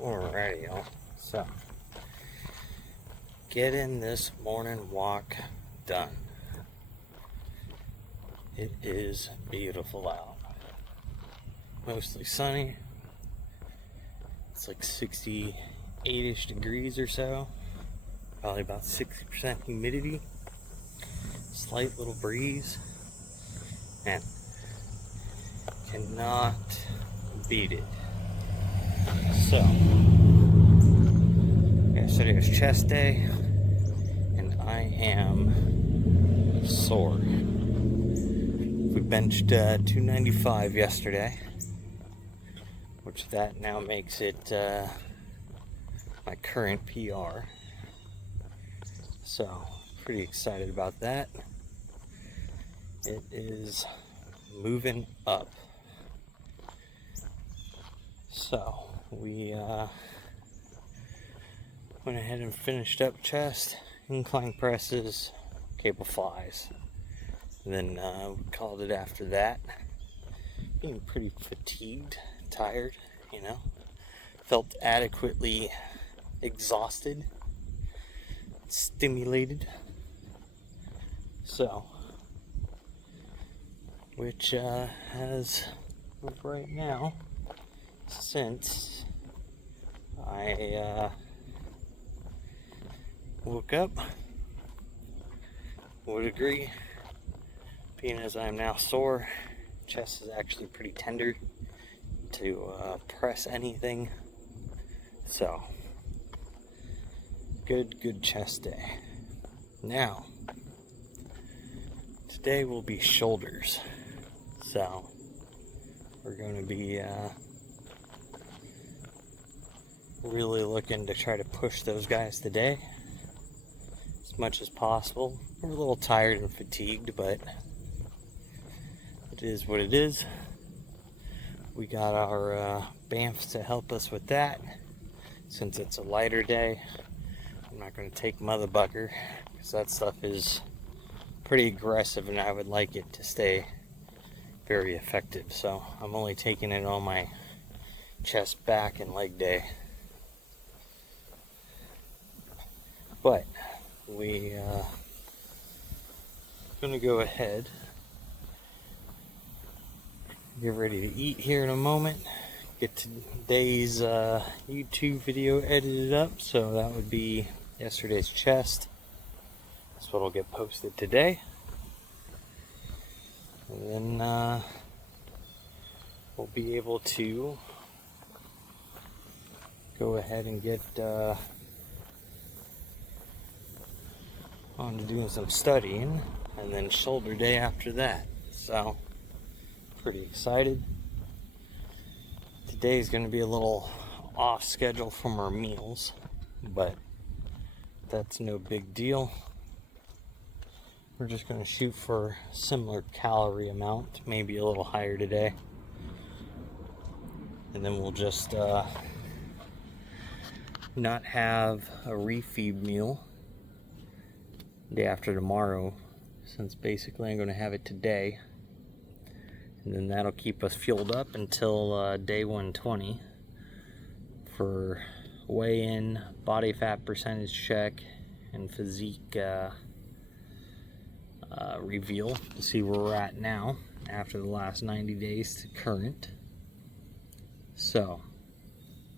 Alrighty, y'all. So, getting this morning walk done. It is beautiful out. Mostly sunny. It's like 68-ish degrees or so. Probably about 60% humidity. Slight little breeze. And cannot beat it. So, yesterday was chest day, and I am sore. We benched 295 yesterday, which that now makes it my current PR. So, pretty excited about that. It is moving up. So, we went ahead and finished up chest, incline presses, cable flies. And then we called it after that. Being pretty fatigued, tired, Felt adequately exhausted, stimulated. So, which has, right now, since I woke up, would agree, being as I am now sore, chest is actually pretty tender to press anything. So, good chest day. Now, today will be shoulders. So, we're going to be really looking to try to push those guys today as much as possible. We're a little tired and fatigued, but it is what it is. We got our BAMFs to help us with that. Since it's a lighter day, I'm not going to take Mother Bucker because that stuff is pretty aggressive and I would like it to stay very effective. So I'm only taking it on my chest, back, and leg day. But we gonna go ahead, get ready to eat here in a moment, get today's YouTube video edited up, so that would be yesterday's chest. That's what'll get posted today. And then we'll be able to go ahead and get on to doing some studying, and then shoulder day after that. So, pretty excited. Today's going to be a little off schedule from our meals, but that's no big deal. We're just going to shoot for a similar calorie amount, maybe a little higher today. And then we'll just not have a refeed meal day after tomorrow, since basically I'm going to have it today. And then that'll keep us fueled up until day 120 for weigh-in, body fat percentage check, and physique reveal to see where we're at now after the last 90 days to current. So,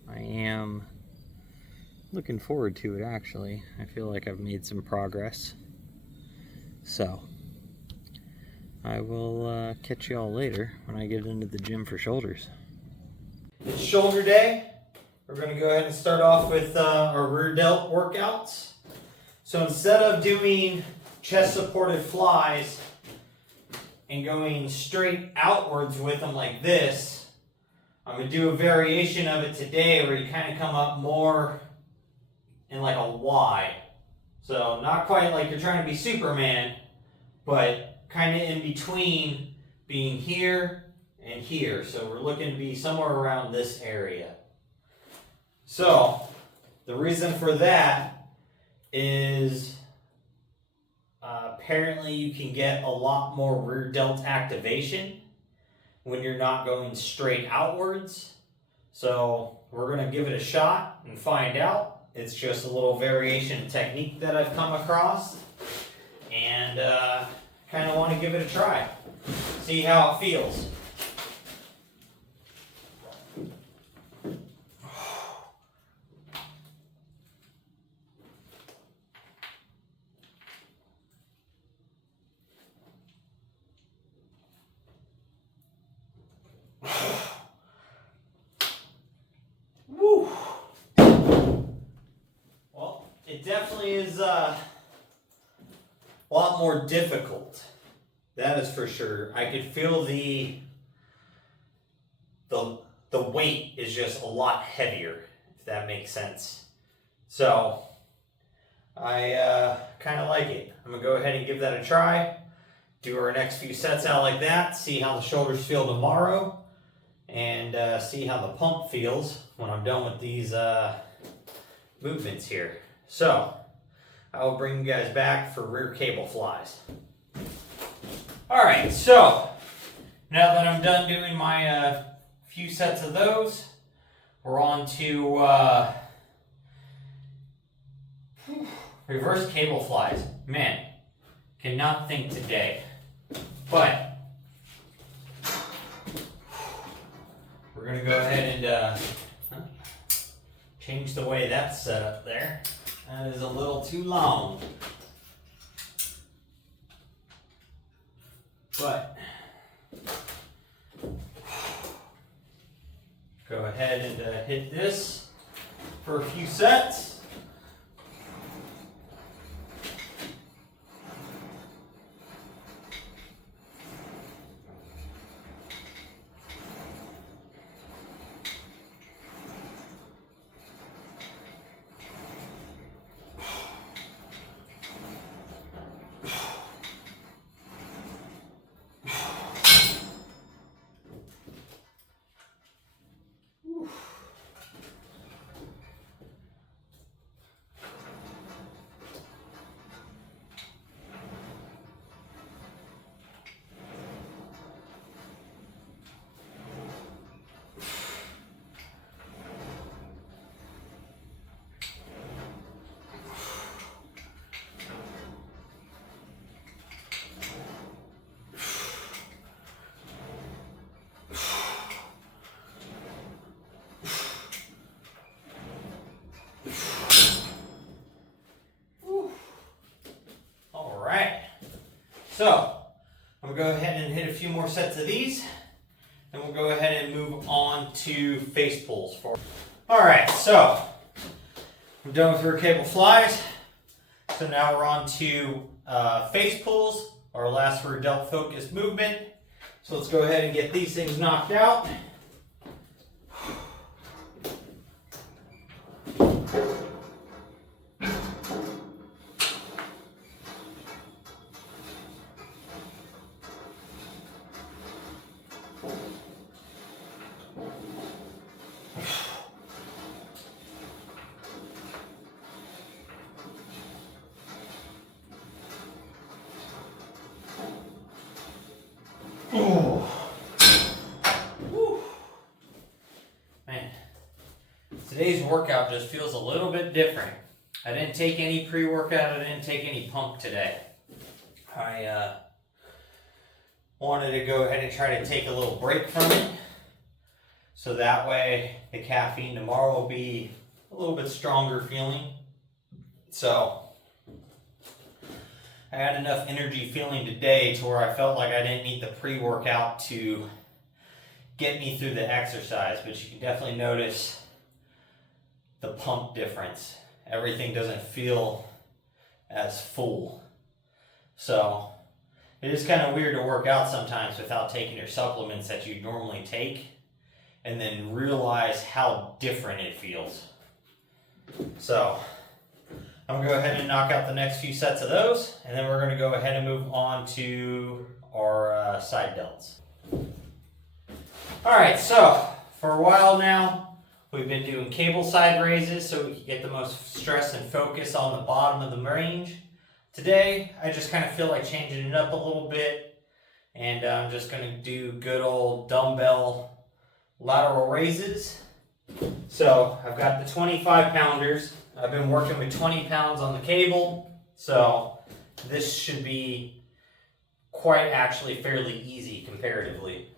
I am looking forward to it, actually. I feel like I've made some progress. So, I will catch y'all later when I get into the gym for shoulders. It's shoulder day. We're going to go ahead and start off with our rear delt workouts. So instead of doing chest supported flies and going straight outwards with them like this, I'm going to do a variation of it today where you kind of come up more in like a Y. So not quite like you're trying to be Superman, but kind of in between being here and here. So we're looking to be somewhere around this area. So the reason for that is apparently you can get a lot more rear delt activation when you're not going straight outwards. So we're going to give it a shot and find out. It's just a little variation technique that I've come across, and kind of want to give it a try, see how it feels. Woo. Well, it definitely is a lot more difficult. That is for sure. I could feel the weight is just a lot heavier, if that makes sense. So I kind of like it. I'm gonna go ahead and give that a try. Do our next few sets out like that. See how the shoulders feel tomorrow, and see how the pump feels when I'm done with these movements here. So I will bring you guys back for rear cable flies. All right, so now that I'm done doing my few sets of those, we're on to reverse cable flies. Man, cannot think today, but we're gonna go ahead and change the way that's set up there. That is a little too long. But go ahead and hit this for a few sets. So I'm gonna go ahead and hit a few more sets of these, and we'll go ahead and move on to face pulls. All right, so I'm done with rear cable flies. So now we're on to face pulls, our last rear delt focus movement. So let's go ahead and get these things knocked out. Ooh. Woo. Man, today's workout just feels a little bit different. I didn't take any pre-workout, I didn't take any pump today. I wanted to go ahead and try to take a little break from it, so that way the caffeine tomorrow will be a little bit stronger feeling. So I had enough energy feeling today to where I felt like I didn't need the pre-workout to get me through the exercise, but you can definitely notice the pump difference. Everything doesn't feel as full. So it is kind of weird to work out sometimes without taking your supplements that you normally take, and then realize how different it feels. So I'm going to go ahead and knock out the next few sets of those, and then we're going to go ahead and move on to our side delts. Alright, so for a while now, we've been doing cable side raises so we can get the most stress and focus on the bottom of the range. Today, I just kind of feel like changing it up a little bit, and I'm just going to do good old dumbbell lateral raises. So I've got the 25 pounders. I've been working with 20 pounds on the cable, so this should be quite actually fairly easy comparatively.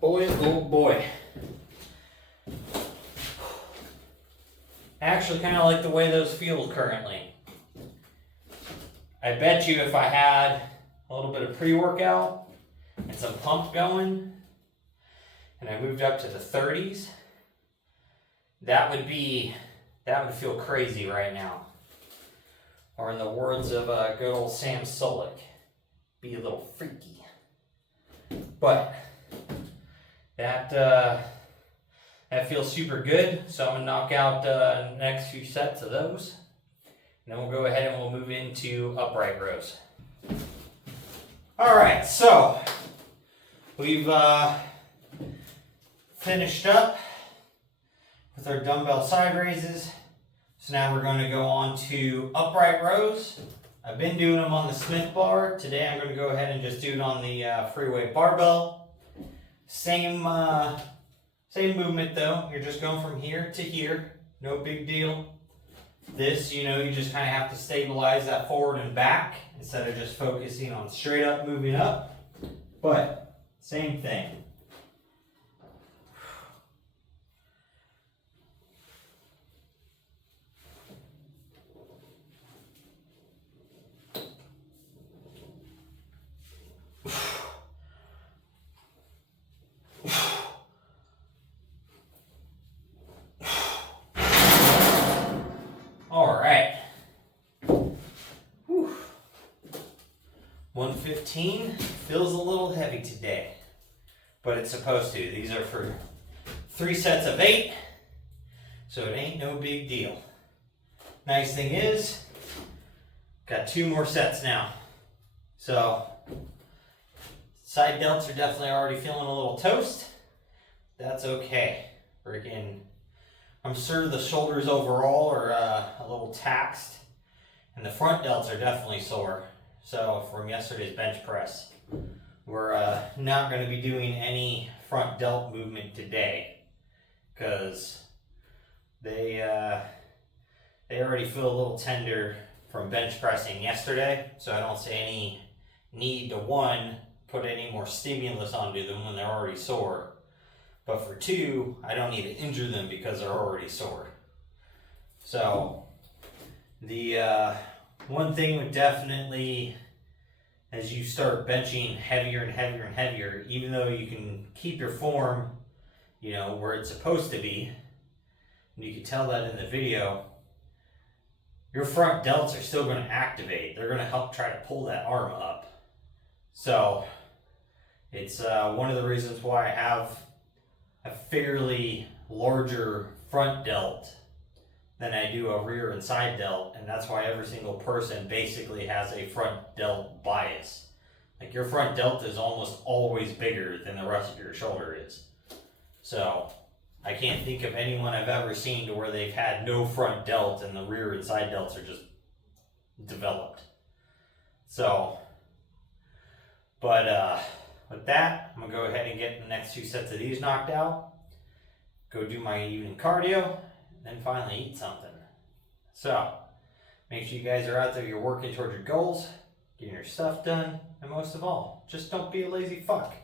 Boy, oh boy. I actually kind of like the way those feel currently. I bet you if I had a little bit of pre-workout and some pump going, and I moved up to the 30s, that would feel crazy right now. Or in the words of good old Sam Sulek, be a little freaky. But that feels super good, so I'm gonna knock out the next few sets of those, and then we'll go ahead and we'll move into upright rows. All right, so we've finished up with our dumbbell side raises. So now we're going to go on to upright rows. I've been doing them on the Smith bar. Today I'm going to go ahead and just do it on the Freeway barbell. Same movement though. You're just going from here to here. No big deal. This, you just kind of have to stabilize that forward and back instead of just focusing on straight up moving up. But same thing. All right. 115 feels a little heavy today, but it's supposed to. These are for 3 sets of 8, so it ain't no big deal. Nice thing is, got 2 more sets now. So, side delts are definitely already feeling a little toast. That's okay. I'm sure the shoulders overall are a little taxed, and the front delts are definitely sore. So from yesterday's bench press, we're not going to be doing any front delt movement today because they already feel a little tender from bench pressing yesterday. So I don't see any need to, 1, put any more stimulus onto them when they're already sore. But for 2, I don't need to injure them because they're already sore. So the one thing would definitely, as you start benching heavier and heavier and heavier, even though you can keep your form, where it's supposed to be, and you can tell that in the video, your front delts are still going to activate. They're going to help try to pull that arm up. So it's one of the reasons why I have a fairly larger front delt than I do a rear and side delt, and that's why every single person basically has a front delt bias. Like your front delt is almost always bigger than the rest of your shoulder is. So I can't think of anyone I've ever seen to where they've had no front delt and the rear and side delts are just developed. So, but with that, I'm going to go ahead and get the next 2 sets of these knocked out, go do my evening cardio, and then finally eat something. So, make sure you guys are out there, you're working towards your goals, getting your stuff done, and most of all, just don't be a lazy fuck.